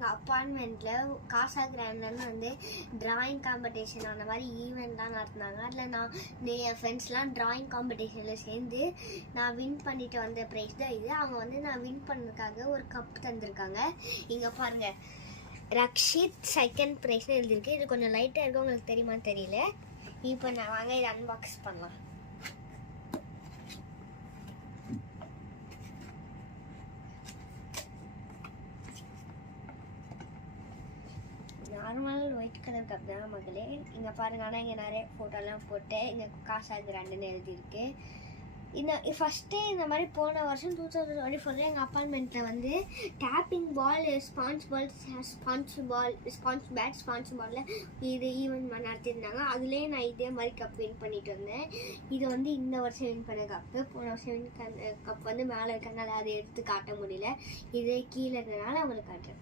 எங்கள் அப்பார்ட்மெண்ட்டில் காசா கிராண்ட்லன்னு வந்து ட்ராயிங் காம்படிஷன் அந்த மாதிரி ஈவெண்ட்லாம் நடத்துனாங்க. அதில் நான் என் ஃப்ரெண்ட்ஸ்லாம் ட்ராயிங் காம்படிஷனில் சேர்ந்து நான் வின் பண்ணிட்டு வந்த ப்ரைஸ் தான் இது. அவங்க வந்து நான் வின் பண்ணதுக்காக ஒரு கப் தந்திருக்காங்க. இங்கே பாருங்கள், ரக்ஷித் செகண்ட் ப்ரைஸ்னு எழுதிருக்கு. இது கொஞ்சம் லைட்டாக இருக்கும், உங்களுக்கு தெரியுமான்னு தெரியல. இப்போ நான் வாங்க இதை அன்பாக்ஸ் பண்ணலாம். நார்மல் ஒயிட் கலர் கப் தான் மக்களே. இங்கே பாருங்க, ஆனால் இங்கே நிறைய ஃபோட்டோலாம் போட்டு இங்கே காசா கிராண்டுன்னு எழுதியிருக்கு. ஃபஸ்ட்டே இந்த மாதிரி போன வருஷம் 2024 எங்கள் அப்பார்ட்மெண்ட்டில் வந்து டேப்பிங் பால், ஸ்பான்ச் பேட், ஸ்பான்ச் பாலில் இது ஈவெண்ட் நடத்தியிருந்தாங்க. அதுலேயே நான் இதே மாதிரி கப் வின் பண்ணிட்டு வந்தேன். இது வந்து இந்த வருஷம் வின் பண்ண கப்பு. போன வருஷம் வின் கப் வந்து மேலே இருக்கனால அதை எடுத்து காட்ட முடியல. இதே கீழே இருக்கிறனால அவங்களுக்கு காட்டுறேன்.